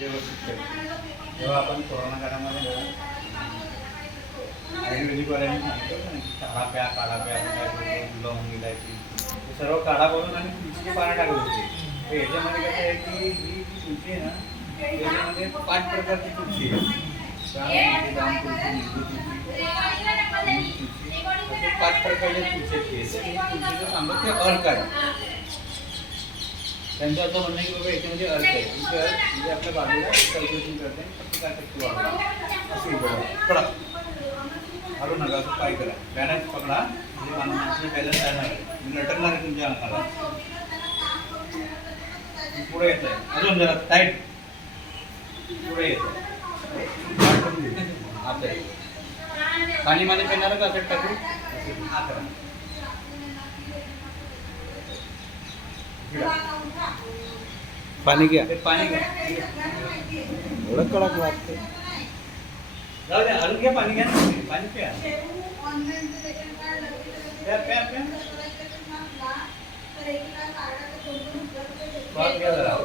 व्यवस्थित ठेवतो. जेव्हा आपण कोरोना काळामध्ये आयुर्वेदिकवाल्यांनी सांगितलं ना की काढा प्या काय लवंग इलायची हे सर्व काढा बनवून आणि तुळशीची पानं टाकत होते. तर याच्यामध्ये कसं आहे की ही जी तुळशी आहे ना त्याच्यामध्ये 5 प्रकारची तुळशी आहे. राम तुळशी, निंबू तुळशी, असे 5 प्रकारच्या तुळशी आहेत. तुळशीचं सांगत ते अर्क आहे. त्यांचं असं म्हणणं आहे की बाबा याच्यामध्ये अर्क आहे. तुमचे अर्क म्हणजे आपल्या बाजूला सर्क्युलेशन करते प्रतिकारशक्ती वाढवते. अशी कडा हलू नका, असं काय करा, बॅलन्स पकडा. म्हणजे माणसाचं बॅलन्स राहणार आहे, मी लटकणार आहे तुमच्या अंगाला. पुढे येत आहे अजून जरा टाईट, पुढे येत आहे आता पाणी मध्ये पेणार का असं टाकू हा करा. पाणी घ्या. ते पाणी घ्या, एवढं कडक लागते. जाऊ द्या, अजून घ्या, पाणी घ्या ना, पाणी प्या प्या प्या प्या. श्वास घ्या जरा.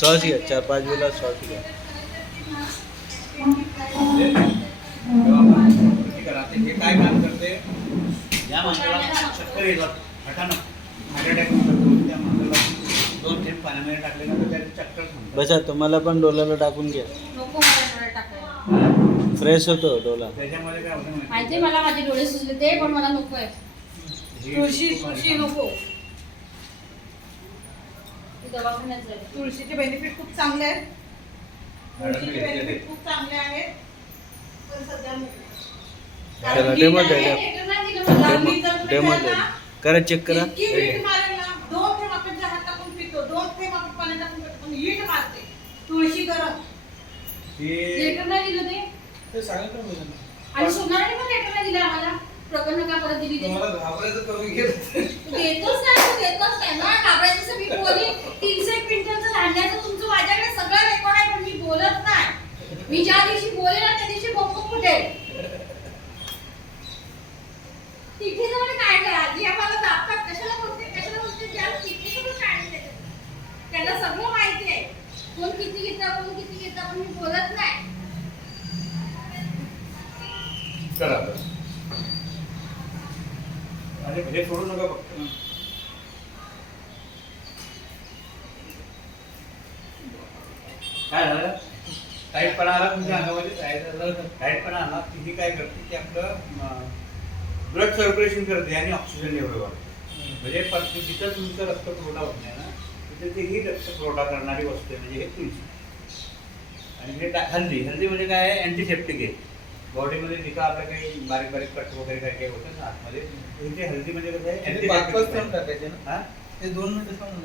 सॉस घ्या, 4-5 गिलास सॉस घ्या. हे काय काम करते, या माणसाला चक्कर येतात हटाना हार्ट अटॅक होतो. त्या माणसाला 2 थेंब पाण्यामध्ये टाकले ना तर त्याचे चक्कर थांबतात. बसा, तुम्हाला पण डोलाला टाकून घ्या. नको मला डोळे टाकायला. फ्रेश होतो डोला. त्याच्यामध्ये काय होतं माहिती मला माझे डोळे सुजले ते, पण मला नको आहे. तुळशी नको. दवाखान्यात जाईल. तुळशीचे बेनिफिट खूप चांगले आहेत. तुळशीचे बेनिफिट खूप चांगले आहेत, पण सध्या नको. चला डेमो द्या. मी जर तुम्ही डेमो खाल्ला, द्या. करा, चेक करा. इतकी हीट मारेल ना, 2 थेंब आपण चहा टाकून पितो, 2 थेंब आपण पाणी टाकून पितो, पण हीट मारते तुळशी गरम. लेटर नाही दिलं ते, आणि सोनाराने पण लेटर नाही दिलं आम्हाला. प्रकरण का परत दिली ते? तू देतोच नाही ना, घाबरायचं. मी बोलली 300 क्विंटलचं धान्याचं तुमचं माझ्याकडे सगळं रेकॉर्ड आहे, पण मी बोलत नाही. मी ज्या दिवशी बोलेल ना त्या दिवशी बोंब फुटेल. तिथे जाऊन काय करा, आधी आम्हाला दाबतात कशाला बोलते ज्या तिथे सगळं काढायचं. त्यांना सगळं माहिती आहे, कोण किती घेता, पण मी बोलत नाही. करा अरे हे सोडू नका फक्त. काय झालं, टाईटपणा आला तुमच्या अंगामध्ये. टाईटपणा आला की ही काय करते की आपलं ब्लड सर्क्युलेशन करते आणि ऑक्सिजन लेवल वाढते. म्हणजे जिथं तुमचा रक्त पुरवठा होत नाही ना तिथे ती ही रक्त पुरवठा करणारी वस्तू आहे, म्हणजे हे तुळशी. आणि हे हल्दी म्हणजे काय आहे, अँटीसेप्टिक आहे. बॉडीमध्ये जिथं आपलं काही बारीक कट वगैरे काही होतं ना आतमध्ये, ते हल्दी म्हणजे कसं आहे, ते 2 मिनिटं सांगून